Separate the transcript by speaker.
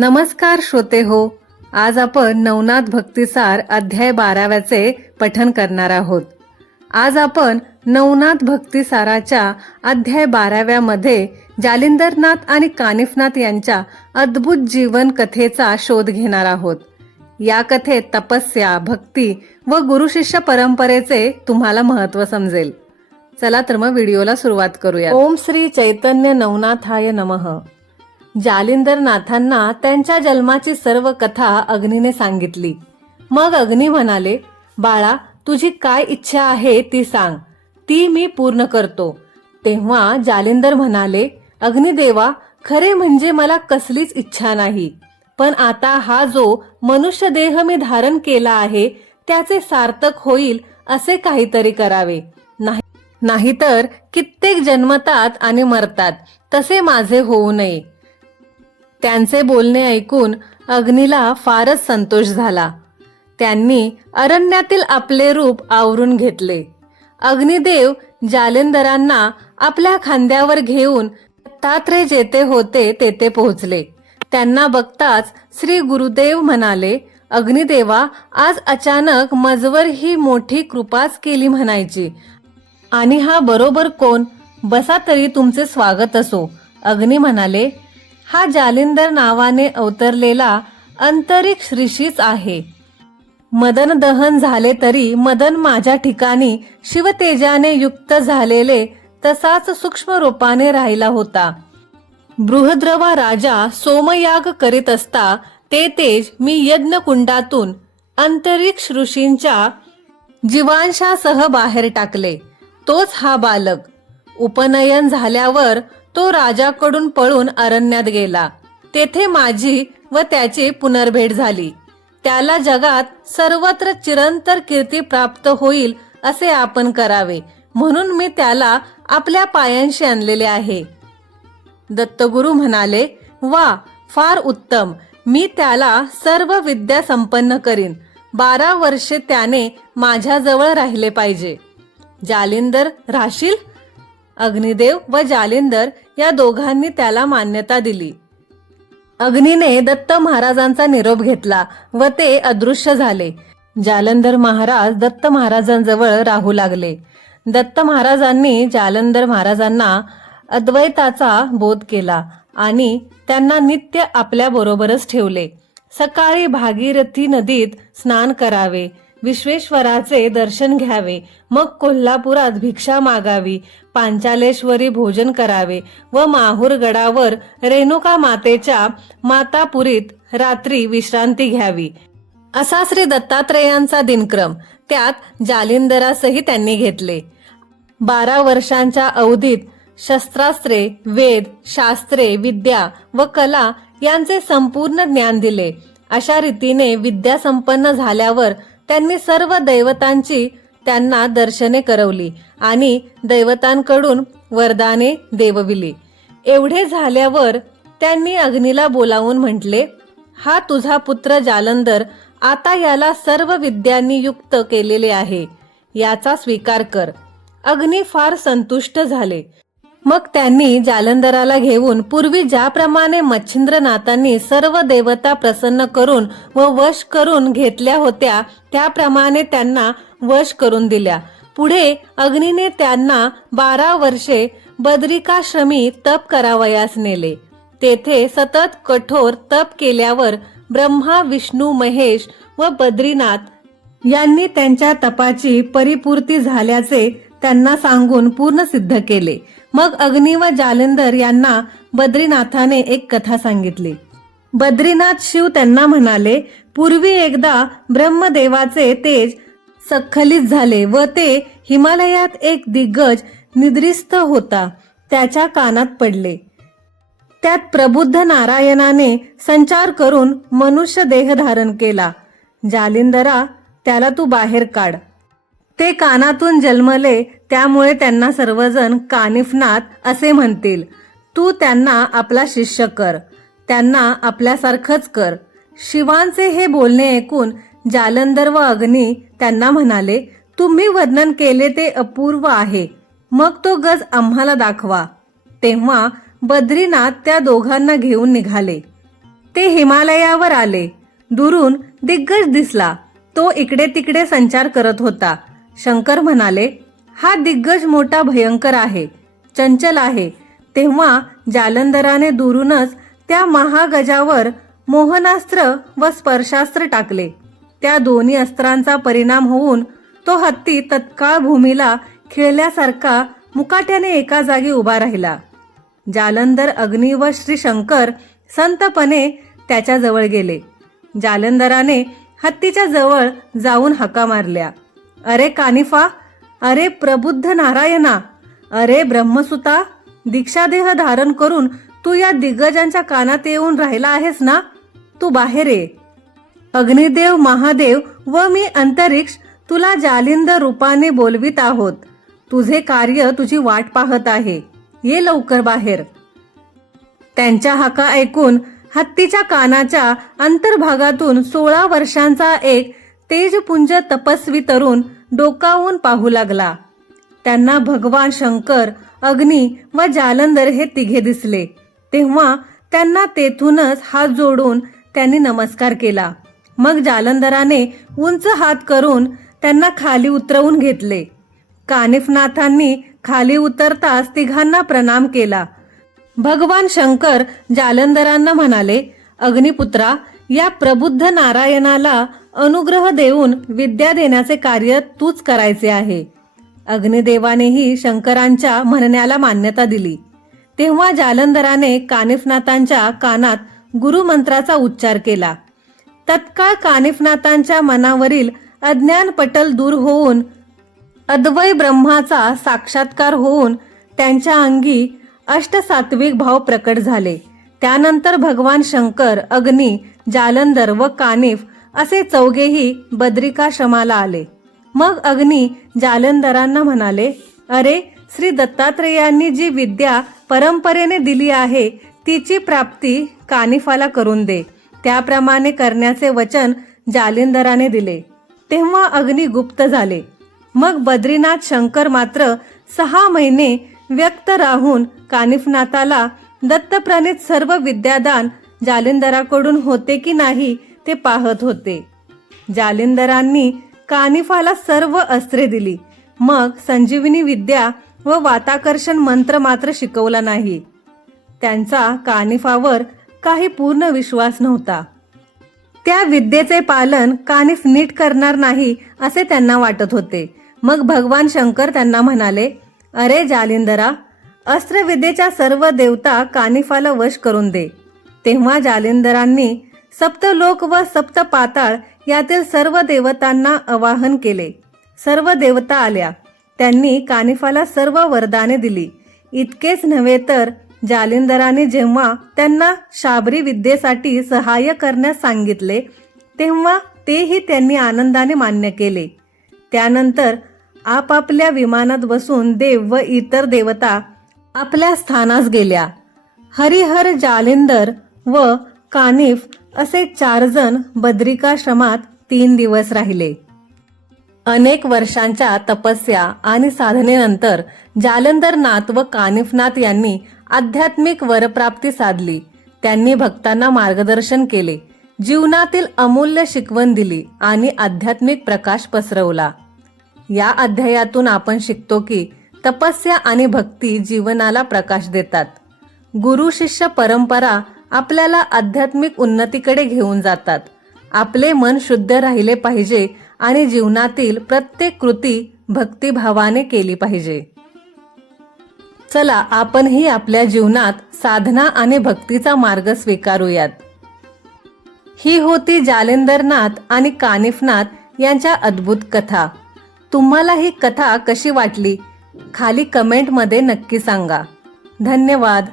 Speaker 1: नमस्कार श्रोते हो आज आपण नवनाथ भक्तिसार अध्याय बाराव्याचे पठन करणार आहोत. आज आपण नवनाथ भक्तिसाराच्या अध्याय बाराव्यामध्ये जालिंदरनाथ आणि कानिफनाथ यांच्या अद्भुत जीवन कथेचा शोध घेणार आहोत. या कथेत तपस्या भक्ती व गुरुशिष्य परंपरेचे तुम्हाला महत्त्व समजेल. चला तर मग व्हिडिओला सुरुवात करूया ओम श्री चैतन्य नवनाथाय नमः. जालिंदरनाथांना त्यांच्या जन्माची सर्व कथा अग्नीने सांगितली. मग अग्नी म्हणाले बाळा तुझी काय इच्छा आहे ती सांग. ती मी पूर्ण करतो. तेव्हा जालिंदर म्हणाले अग्निदेवा खरे म्हणजे मला कसलीच इच्छा नाही. पण आता हा जो मनुष्य देह मी धारण केला आहे त्याचे सार्थक होईल असे काहीतरी करावे. नाही नाहीतर कित्येक जन्मतात आणि मरतात तसे माझे होऊ नये. त्यांचे बोलणे ऐकून अग्नीला फारच संतोष झाला. त्यांनी अरण्यातील आपले रूप आवरून घेतले. अग्निदेव जालेंदरांना आपल्या खांद्यावर घेऊन दत्तात्रय जेथे होते तेथे पोहोचले. त्यांना बघताच श्री गुरुदेव म्हणाले अग्निदेवा आज अचानक मजवर ही मोठी कृपाच केली म्हणायची. आणि हा बरोबर कोण? बसा तरी तुमचे स्वागत असो. अग्नी म्हणाले हा जालिंदर नावाने अवतरलेला अंतरिक्ष ऋषीच आहे. मदन दहन झाले तरी मदन माझ्या ठिकाणी शिवतेजाने युक्त झालेले तसाच सूक्ष्म रूपाने राहिला होता. बृहद्रवा राजा सोमयाग करीत असता ते तेज मी यज्ञकुंडातून अंतरिक्ष ऋषींच्या जीवांशासह बाहेर टाकले. तोच हा बालक. उपनयन झाल्यावर तो राजाकडून पळून अरण्यात गेला. तेथे माझी व त्याची पुनर्भेट झाली. त्याला जगात सर्वत्र चिरंतर कीर्ती प्राप्त होईल असे आपण करावे. म्हणून मी त्याला आपल्या पायांशी आणलेले आहे. दत्तगुरु म्हणाले वा फार उत्तम. मी त्याला सर्व विद्या संपन्न करीन. बारा वर्षे त्याने माझ्याजवळ राहिले पाहिजे. जालिंदर राहशील अग्निदेव व जालिंदर या दोघांनी त्याला मान्यता दिली. अग्नीने दत्त महाराजांचा निरोप घेतला व ते अदृश्य झाले. जालंधर महाराज दत्त महाराजांजवळ राहू लागले. दत्त महाराजांनी जालंधर महाराजांना अद्वैताचा बोध केला आणि त्यांना नित्य आपल्या बरोबरच ठेवले. सकाळी भागीरथी नदीत स्नान करावे. विश्वेश्वराचे दर्शन घ्यावे. मग कोल्हापुरात भिक्षा मागावी. पांचालेश्वरी भोजन करावे व माहूर गडावर रेणुका मातेच्या मातापुरीत रात्री विश्रांती घ्यावी. असा श्री दत्तात्रेयांचा दिनक्रम त्यात जालिंदरासही त्यांनी घेतले. बारा वर्षांच्या अवधीत शस्त्रास्त्रे वेद शास्त्रे विद्या व कला यांचे संपूर्ण ज्ञान दिले. अशा रीतीने विद्या संपन्न झाल्यावर त्यांनी सर्व दैवतांची त्यांना दर्शने करवली आणि दैवतांकडून वरदाने देवविली. एवढे झाल्यावर त्यांनी अग्नीला बोलावून म्हटले हा तुझा पुत्र जालंधर आता याला सर्व विद्यांनी युक्त केलेले आहे. याचा स्वीकार कर. अग्नी फार संतुष्ट झाले. मग त्यांनी जालंधराला घेऊन पूर्वी ज्याप्रमाणे मच्छिंद्रनाथांनी सर्व देवता प्रसन्न करून व वश करून घेतल्या होत्या त्याप्रमाणे त्यांना वश करून दिल्या. पुढे अग्नीने त्यांना बारा वर्षे बद्रिकाश्रमी तप करावयास नेले. तेथे सतत कठोर तप केल्यावर ब्रह्मा विष्णू महेश व बद्रीनाथ यांनी त्यांच्या तपाची परिपूर्ती झाल्याचे त्यांना सांगून पूर्ण सिद्ध केले. मग अग्नी व जालिंदर यांना बद्रीनाथाने एक कथा सांगितली. बद्रीनाथ शिव त्यांना म्हणाले पूर्वी एकदा ब्रह्मदेवाचे तेज सखलित झाले व ते हिमालयात एक दिग्गज निद्रिस्त होता. त्याच्या कानात पडले. त्यात प्रबुद्ध नारायणाने संचार करून मनुष्य देह धारण केला. जालिंदरा त्याला तू बाहेर काढ. ते कानातून जन्मले त्यामुळे त्यांना सर्वजण कानिफनाथ असे म्हणतील. तू त्यांना आपला शिष्य कर. त्यांना आपल्यासारखंच कर. शिवांचे हे बोलणे ऐकून जालंधर व अग्नी त्यांना म्हणाले तुम्ही वर्णन केले ते अपूर्व आहे. मग तो गज आम्हाला दाखवा. तेव्हा बद्रीनाथ त्या दोघांना घेऊन निघाले. ते हिमालयावर आले. दुरून दिग्गज दिसला. तो इकडे तिकडे संचार करत होता. शंकर म्हणाले हा दिग्गज मोठा भयंकर आहे चंचल आहे. तेव्हा जालंधराने दुरूनच त्या महागजावर मोहनास्त्र व स्पर्शास्त्र टाकले. त्या दोन्ही अस्त्रांचा परिणाम होऊन तो हत्ती तत्काळ भूमीला खिळल्यासारखा मुकाट्याने एका जागी उभा राहिला. जालंधर अग्नी व श्री शंकर संतपणे त्याच्याजवळ गेले. जालंधराने हत्तीच्या जवळ जाऊन हाका मारल्या. अरे कानिफा अरे प्रबुद्ध नारायणा अरे ब्रह्मसुता दीक्षादेह धारण करून तू या दिग्गजांच्या कानात येऊन राहिला आहेस ना? तू बाहेर ये. अग्निदेव महादेव व मी अंतरिक्ष तुला जालिंद रूपाने बोलवित आहोत. तुझे कार्य तुझी वाट पाहत आहे. ये लवकर बाहेर. त्यांच्या हाका ऐकून हत्तीच्या कानाच्या अंतर्भागातून सोळा वर्षांचा एक तेजपुंज तपस्वी तरुण डोकावून पाहू लागला. त्यांना भगवान शंकर अग्नी व जालंधर हे तिघे दिसले. तेव्हा त्यांना तेथूनच हात जोडून त्यांनी नमस्कार केला. मग जालंधराने उंच हात करून त्यांना खाली उतरवून घेतले. कानिफनाथांनी खाली उतरताच तिघांना प्रणाम केला. भगवान शंकर जालंधरांना म्हणाले अग्निपुत्रा या प्रबुद्ध नारायणाला अनुग्रह देऊन विद्या देण्याचे कार्य तूच करायचे आहे. अग्निदेवानेही शंकरांच्या म्हणण्याला मान्यता दिली. तेव्हा जालंधराने कानिफनाथांच्या कानात गुरुमंत्राचा उच्चार केला. तत्काळ कानिफनाथांच्या मनावरील अज्ञान पटल दूर होऊन अद्वय ब्रह्माचा साक्षात्कार होऊन त्यांच्या अंगी अष्टसात्विक भाव प्रकट झाले. त्यानंतर भगवान शंकर अग्नी जालंधर व कानिफ असे चौघेही बद्रिकाश्रमाला आले. मग अग्नी जालंधरांना म्हणाले अरे श्री दत्तात्रेयांनी जी विद्या परंपरेने दिली आहे तिची प्राप्ती कानिफाला करून दे. त्याप्रमाणे करण्याचे वचन जालिंदराने दिले. तेव्हा अग्नी गुप्त झाले. मग बद्रीनाथ शंकर मात्र सहा महिने व्यक्त राहून कानिफनाथाला दत्तप्रणित सर्व विद्यादान जालिंदराकडून होते की नाही ते पाहत होते. जालिंदरांनी कानिफाला सर्व अस्त्रे दिली. मग संजीवनी विद्या व वाताकर्षण मंत्र मात्र शिकवला नाही. त्यांचा कानिफावर काही पूर्ण विश्वास नव्हता. त्या विद्येचे पालन कानिफ नीट करणार नाही असे त्यांना वाटत होते. मग भगवान शंकर त्यांना म्हणाले अरे जालिंदरा अस्त्रविद्येच्या सर्व देवता कानिफाला वश करून दे. तेव्हा जालिंदरांनी सप्तलोक व सप्त पाताळ यातील सर्व देवतांना आवाहन केले. सर्व देवता आल्या. त्यांनी कानिफाला सर्व वरदाने दिली. इतकेच नव्हे तर जालिंदराने जेव्हा त्यांना शाबरी विद्येसाठी सहाय्य करण्यास सांगितले तेव्हा तेही त्यांनी आनंदाने मान्य केले. त्यानंतर आपापल्या विमानात बसून देव व इतर देवता आपल्या स्थानास गेल्या. हरिहर जालिंदर व कानिफ असे चार जण बद्रिकाश्रमात तीन दिवस राहिले. अनेक वर्षांच्या तपस्या आणि साधनेनंतर जालंधरनाथ व कानिफनाथ यांनी आध्यात्मिक वरप्राप्ती साधली. त्यांनी भक्तांना मार्गदर्शन केले. जीवनातील अमूल्य शिकवण दिली आणि आध्यात्मिक प्रकाश पसरवला. या अध्यायातून आपण शिकतो की तपस्या आणि भक्ती जीवनाला प्रकाश देतात. गुरु शिष्य परंपरा आपल्याला आध्यात्मिक उन्नतीकडे घेऊन जातात. आपले मन शुद्ध राहिले पाहिजे आणि जीवनातील प्रत्येक कृती भक्तिभावाने केली पाहिजे. चला आपणही आपल्या जीवनात साधना आणि भक्तीचा मार्ग स्वीकारूयात. ही होती जालेंदरनाथ आणि कानिफनाथ यांच्या अद्भुत कथा. तुम्हाला ही कथा कशी वाटली? खाली कमेंटमध्ये नक्की सांगा. धन्यवाद.